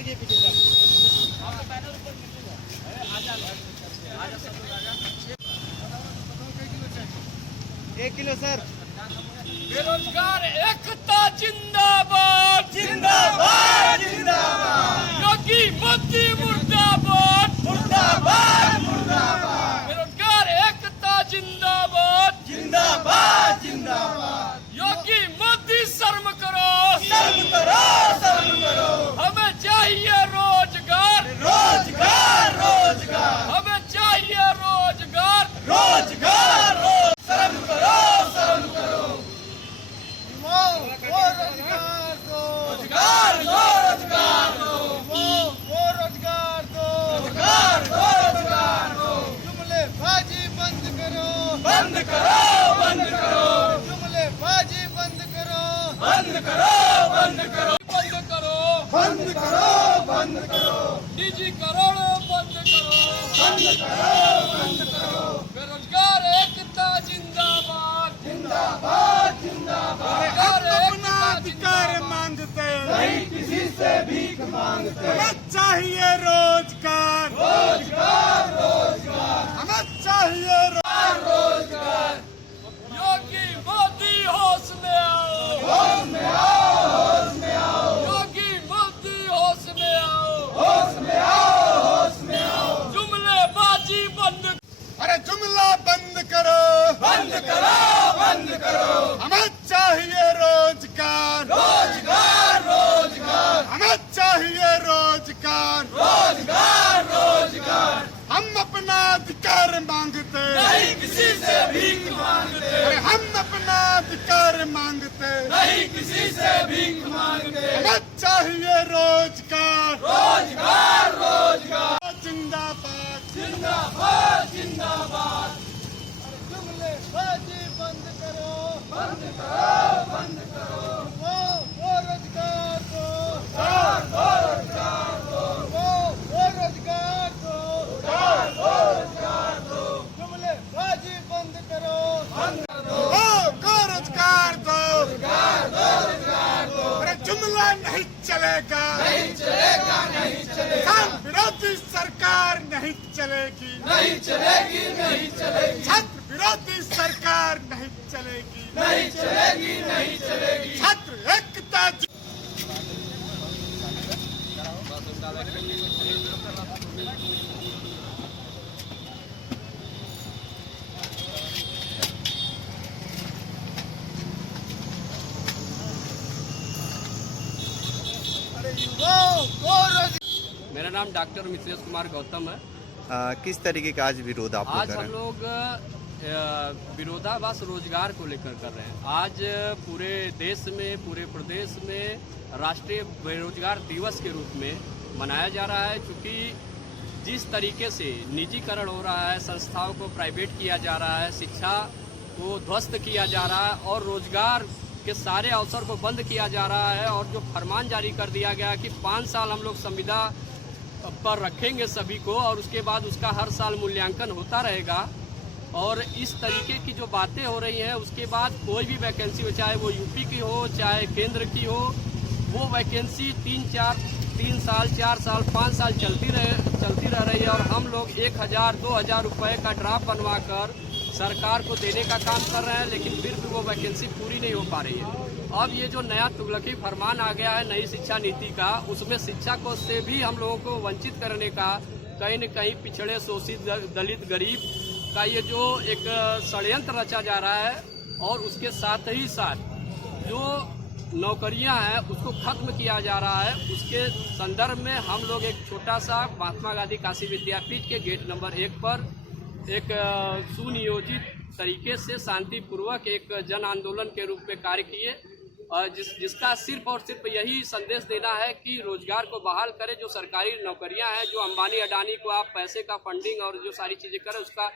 ये पीछे sir. 1 kilo sir. बेरोजगार एकता जिंदाबाद जिंदाबाद जिंदाबाद योगी मोदी मुर्दाबाद मुर्दाबाद मुर्दाबाद बेरोजगार एकता जिंदाबाद जिंदाबाद जिंदाबाद योगी मोदी शर्म करो शर्म करो शर्म करो। हमें चाहिए रोजगार रोजगार रोजगार हमें चाहिए रोजगार रोजगार शर्म करो शर्म करो। वो रोजगार दो रोजगार दो रोजगार दो वो रोजगार दो रोजगार दो रोजगार दो। जुमलेबाजी बंद करो बंद करो बंद करो। जुमलेबाजी बंद करो बंद करो बंद करो बंद करो बंद करो बंद करो निजी करोड़ बंद करो बंद करो बंद करो। बेरोजगार एकता जिंदाबाद जिंदाबाद जिंदाबाद अपना अधिकार मांगते नहीं किसी से भीख मांगते। हमें चाहिए रोजगार रोजगार रोजगार हमें चाहिए रोजगार। योगी मोदी होश में आओ होश में आओ होश में आओ योगी मोदी होश में आओ होश में आओ होश में आओ। जुमलेबाजी बंद अरे जुमला बंद करो बंद करो बंद करो। हमें चाहिए रोजगार रोजगार रोजगार हमें चाहिए रोजगार रोजगार रोजगार। हम अपना अधिकार मांगते नहीं किसी से भीख मांगते। अरे हम अपना अधिकार मांगते नहीं किसी से भीख मांगते। हमें चाहिए रोजगार रोजगार रोजगार जिंदाबाद जिंदाबाद जिंदाबाद। जुमलेबाजी बंद करो बंद करो बंद करो। वो रोजगार दो रोजगार दो वो रोजगार दो रोजगार दो। जुमलेबाजी बंद करो बंद करो को रोजगार दो रोजगार दो। अरे जुमला नहीं चलेगा नहीं चलेगा नहीं चलेगा किसान विरोधी सरकार नहीं चलेगी नहीं चलेगी नहीं चलेगी छात्र विरोधी सरकार नहीं चलेगी नहीं चलेगी नहीं चलेगी। छात्र एकता मेरा नाम डॉक्टर मिथिलेश कुमार गौतम है। किस तरीके का आज विरोध आप लोग आज कर रहे हम हैं? लोग विरोधाभास रोजगार को लेकर कर रहे हैं। आज पूरे देश में पूरे प्रदेश में राष्ट्रीय बेरोजगार दिवस के रूप में मनाया जा रहा है। क्योंकि जिस तरीके से निजीकरण हो रहा है, संस्थाओं को प्राइवेट किया जा रहा है, शिक्षा को ध्वस्त किया जा रहा है और रोजगार के सारे अवसर को बंद किया जा रहा है। और जो फरमान जारी कर दिया गया कि 5 साल हम लोग संविदा पर रखेंगे सभी को और उसके बाद उसका हर साल मूल्यांकन होता रहेगा। और इस तरीके की जो बातें हो रही हैं उसके बाद कोई भी वैकेंसी हो, चाहे वो यूपी की हो चाहे केंद्र की हो, वो वैकेंसी 3 साल 4 साल 5 साल चलती रह रही है। और हम लोग 1000-2000 रुपये का ड्राफ्ट बनवा कर सरकार को देने का काम कर रहे हैं, लेकिन फिर भी वो वैकेंसी पूरी नहीं हो पा रही है। अब ये जो नया तुगलकी फरमान आ गया है नई शिक्षा नीति का, उसमें शिक्षा को से भी हम लोगों को वंचित करने का, कहीं न कहीं पिछड़े शोषित दलित गरीब का ये जो एक षड्यंत्र रचा जा रहा है। और उसके साथ ही साथ जो नौकरियां हैं उसको खत्म किया जा रहा है। उसके संदर्भ में हम लोग एक छोटा सा महात्मा गांधी काशी विद्यापीठ के गेट नंबर 1 पर एक सुनियोजित तरीके से शांतिपूर्वक एक जन आंदोलन के रूप में कार्य किए, जिसका सिर्फ और सिर्फ यही संदेश देना है कि रोजगार को बहाल करें। जो सरकारी नौकरियां हैं, जो अंबानी अडानी को आप पैसे का फंडिंग और जो सारी चीज़ें करें, उसका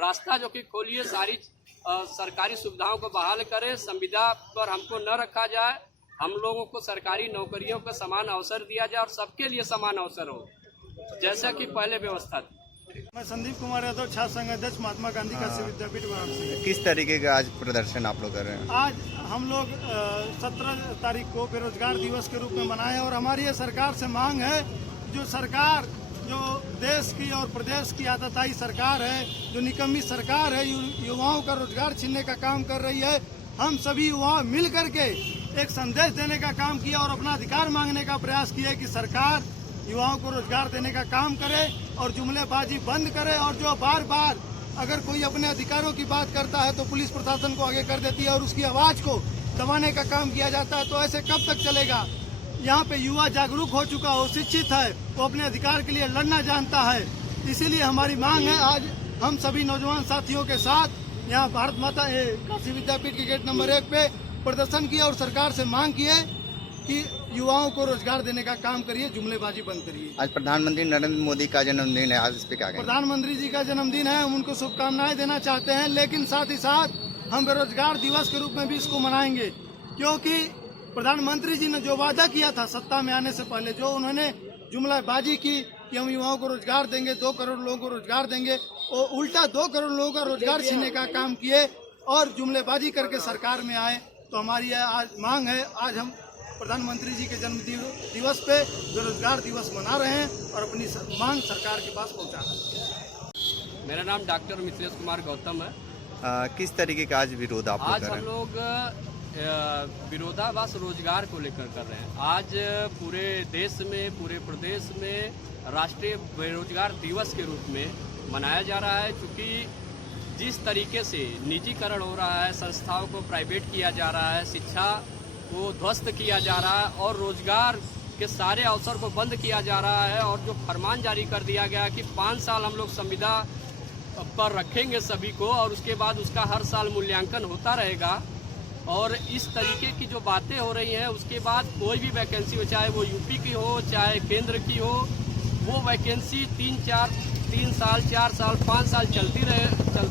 रास्ता जो कि खोलिए, सारी सरकारी सुविधाओं को बहाल करें, संविदा पर हमको न रखा जाए, हम लोगों को सरकारी नौकरियों का समान अवसर दिया जाए और सबके लिए समान अवसर हो, जैसा कि पहले व्यवस्था थी। मैं संदीप कुमार यादव छात्र संघ अध्यक्ष महात्मा गांधी काशी विद्यापीठ वाराणसी। किस तरीके का आज प्रदर्शन आप लोग कर रहे हैं? आज हम लोग 17 तारीख को बेरोजगार दिवस के रूप में मनाए और हमारी ये सरकार से मांग है, जो सरकार जो देश की और प्रदेश की आताताई सरकार है, जो निकम्मी सरकार है, युवाओं का रोजगार छीनने का काम कर रही है। हम सभी युवा मिल करके एक संदेश देने का काम किया और अपना अधिकार मांगने का प्रयास किया कि सरकार युवाओं को रोजगार देने का काम करे और जुमलेबाजी बंद करे। और जो बार बार अगर कोई अपने अधिकारों की बात करता है तो पुलिस प्रशासन को आगे कर देती है और उसकी आवाज को दबाने का काम किया जाता है, तो ऐसे कब तक चलेगा। यहाँ पे युवा जागरूक हो चुका हो, शिक्षित है, वो अपने अधिकार के लिए लड़ना जानता है। इसीलिए हमारी मांग है, आज हम सभी नौजवान साथियों के साथ यहाँ भारत माता काशी विद्यापीठ के गेट नंबर 1 पे प्रदर्शन किया और सरकार से मांग की है कि युवाओं को रोजगार देने का काम करिए, जुमलेबाजी बंद करिए। आज प्रधानमंत्री नरेंद्र मोदी का जन्मदिन है, आज इस पे क्या कहेंगे? प्रधानमंत्री जी का जन्मदिन है, हम उनको शुभकामनाएं देना चाहते हैं, लेकिन साथ ही साथ हम बेरोजगार दिवस के रूप में भी इसको मनाएंगे, क्योंकि प्रधानमंत्री जी ने जो वादा किया था सत्ता में आने से पहले, जो उन्होंने जुमलाबाजी की कि हम युवाओं को रोजगार देंगे, 2 करोड़ लोगों को रोजगार देंगे, वो उल्टा 2 करोड़ लोगों का रोजगार छीनने का काम किए और जुमलेबाजी करके सरकार में आए। तो हमारी आज मांग है, आज हम प्रधानमंत्री जी के जन्म दिवस पे बेरोजगार दिवस मना रहे हैं और अपनी मांग सरकार के पास पहुंचा रहे हैं। मेरा नाम डॉक्टर मिथिलेश कुमार गौतम है। किस तरीके का आज विरोध आप लोग आज कर रहे हम हैं? लोग विरोधाभास रोजगार को लेकर कर रहे हैं। आज पूरे देश में, पूरे प्रदेश में राष्ट्रीय बेरोजगार दिवस के रूप में मनाया जा रहा है, क्योंकि जिस तरीके से निजीकरण हो रहा है, संस्थाओं को प्राइवेट किया जा रहा है, शिक्षा को ध्वस्त किया जा रहा है और रोजगार के सारे अवसर को बंद किया जा रहा है, और जो फरमान जारी कर दिया गया कि 5 साल हम लोग संविदा पर रखेंगे सभी को और उसके बाद उसका हर साल मूल्यांकन होता रहेगा, और इस तरीके की जो बातें हो रही हैं, उसके बाद कोई भी वैकेंसी हो, चाहे वो यूपी की हो, चाहे केंद्र की हो, वो वैकेंसी 3 साल, 4 साल, 5 साल चलती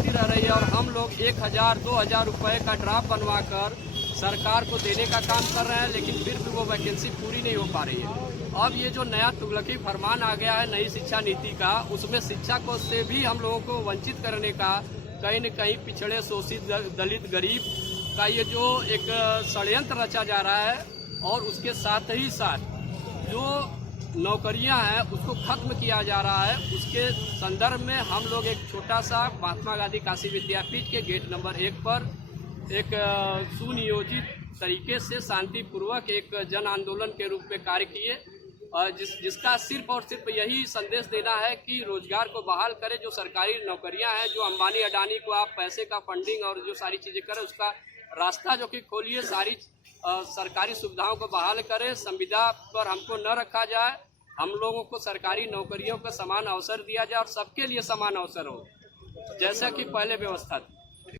रह रही है, और हम लोग 1000, 2000 रुपये का ड्राफ्ट बनवा कर सरकार को देने का काम कर रहे हैं, लेकिन फिर भी वो वैकेंसी पूरी नहीं हो पा रही है। अब ये जो नया तुगलकी फरमान आ गया है नई शिक्षा नीति का, उसमें शिक्षा को से भी हम लोगों को वंचित करने का, कहीं न कहीं पिछड़े, शोषित, दलित, गरीब का ये जो एक षड्यंत्र रचा जा रहा है, और उसके साथ ही साथ जो नौकरियां हैं उसको खत्म किया जा रहा है। उसके संदर्भ में हम लोग एक छोटा सा महात्मा गांधी काशी विद्यापीठ के गेट नंबर 1 पर एक सुनियोजित तरीके से शांतिपूर्वक एक जन आंदोलन के रूप में कार्य किए, जिसका सिर्फ और सिर्फ यही संदेश देना है कि रोजगार को बहाल करें। जो सरकारी नौकरियां हैं, जो अंबानी अडानी को आप पैसे का फंडिंग और जो सारी चीज़ें करें, उसका रास्ता जो कि खोलिए, सारी सरकारी सुविधाओं को बहाल करें, संविदा पर हमको न रखा जाए, हम लोगों को सरकारी नौकरियों का समान अवसर दिया जाए और सबके लिए समान अवसर हो, जैसा कि पहले व्यवस्था थी।